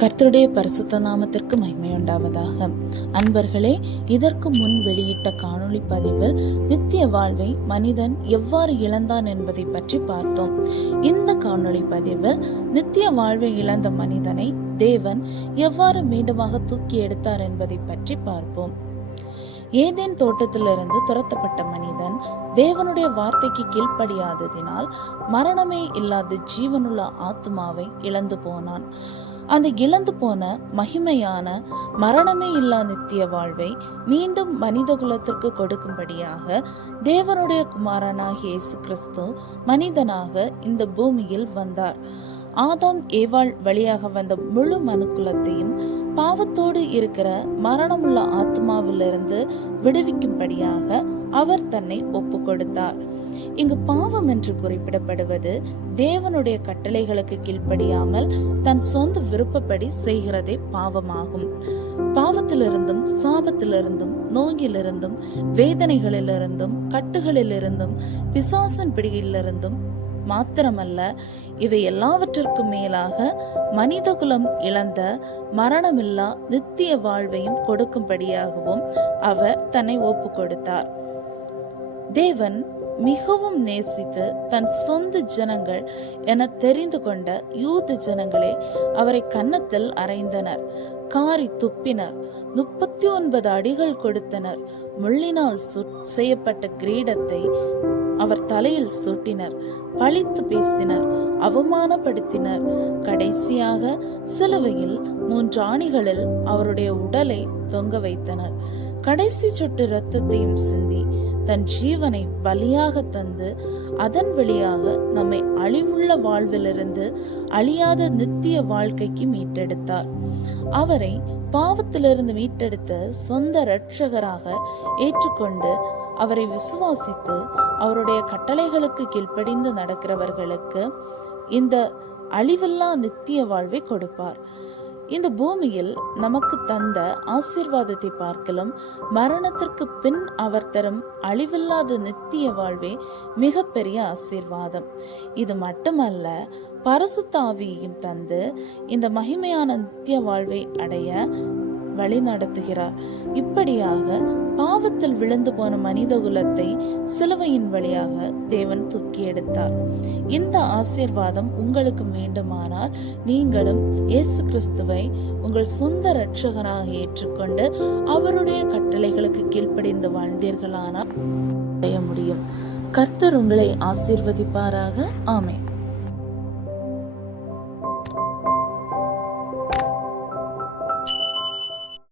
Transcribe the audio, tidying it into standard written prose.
கர்த்தருடைய பரிசுத்த நாமத்திற்கு மகிமையுண்டாவதாக. அன்பர்களே, இதற்கு முன் வெளியிட்ட காணொளி பதிவில் நித்திய வாழ்வை மனிதன் எவ்வாறு இழந்தான் என்பதை பற்றி பார்த்தோம். இந்த காணொளி பதிவில் நித்திய வாழ்வை இழந்த மனிதனை தேவன் எவ்வாறு மீண்டுமாக தூக்கி எடுத்தார் என்பதை பற்றி பார்ப்போம். ஏதேன் தோட்டத்திலிருந்து துரத்தப்பட்ட மனிதன் தேவனுடைய வார்த்தைக்கு கீழ்ப்படியாததினால் மரணமே இல்லாத ஜீவனுள்ள ஆத்மாவை இழந்து போனான். அந்த இழந்து போன மகிமையான மரணமே இல்லா நித்திய வாழ்வை மீண்டும் மனித குலத்திற்கு கொடுக்கும்படியாக தேவனுடைய குமாரனாகிய இயேசு கிறிஸ்து மனிதனாக இந்த பூமியில் வந்தார். ஆதாம் ஏவாள் வழியாக வந்த முழு மனுக்குலத்தையும் பாவத்தோடு இருக்கிற மரணமுள்ள ஆத்மாவிலிருந்து விடுவிக்கும்படியாக அவர் தன்னை ஒப்பு கொடுத்தார். இங்கு பாவம் என்று குறிப்பிடப்படுவது தேவனுடைய கட்டளைகளுக்கு கீழ்ப்படியாமல் தன் சொந்த விருப்பப்படி செய்கிறதே பாவமாகும். பாவத்திலிருந்தும் சாபத்திலிருந்தும் நோயிலிருந்தும் வேதனைகளிலிருந்தும் கட்டுகளிலிருந்தும் பிசாசின் பிடியிலிருந்தும் மாத்திரமல்ல, இவை எல்லாவற்றிற்கும் மேலாக மனிதகுலம் இழந்த மரணமில்லா நித்திய வாழ்வையும் கொடுக்கும்படியாகவும் அவர் தன்னை ஒப்பு கொடுத்தார். தேவன் மிகவும் நேசித்து தன் சொந்த ஜனங்கள் என தெரிந்து கொண்ட யூத ஜனங்களே அவரை கன்னத்தில் அறைந்தனர், காரி துப்பினர், 39 அடிகள் கொடுத்தனர், முள்ளினால் செய்யப்பட்ட கிரீடத்தை அவர் தலையில் சூட்டினர், பழித்து பேசினர், அவமானப்படுத்தினர். கடைசியாக சிலுவையில் 3 ஆணிகளில் அவருடைய உடலை தொங்க வைத்தனர். கடைசி சொட்டு இரத்தத்தையும் சிந்தி தன் ஜீவனை பலியாக தந்து அதன் வழியாக நம்மை அழிவுள்ள வாழ்விலிருந்து அழியாத நித்திய வாழ்க்கைக்கு மீட்டெடுத்தார். அவரை பாவத்திலிருந்து மீட்டெடுத்த சொந்த இரட்சகராக ஏற்றுக்கொண்டு அவரை விசுவாசித்து அவருடைய கட்டளைகளுக்கு கீழ்ப்படிந்து நடக்கிறவர்களுக்கு இந்த அழிவில்லா நித்திய வாழ்வை கொடுப்பார். இந்த பூமியில் நமக்கு தந்த ஆசீர்வாதத்தை பார்க்கலும் மரணத்திற்கு பின் அவர் தரும் அழிவில்லாத நித்திய வாழ்வே மிக பெரிய ஆசீர்வாதம். இது மட்டுமல்ல, பரிசுத்த ஆவியையும் தந்து இந்த மகிமையான நித்திய வாழ்வை அடைய வழி நடத்துகிறார். இப்படியாக பாவத்தில் விழுந்து போன மனித குலத்தை சிலுவையின் வழியாக தேவன் தூக்கி எடுத்தார். இந்த ஆசீர்வாதம் உங்களுக்கு வேண்டுமானால் நீங்களும் இயேசு கிறிஸ்துவை உங்கள் சொந்த இரட்சகராக ஏற்றுக்கொண்டு அவருடைய கட்டளைகளுக்கு கீழ்ப்படிந்து வாழ்ந்தீர்களானால் அடைய முடியும். கர்த்தர் உங்களை ஆசீர்வதிப்பாராக. ஆமென்.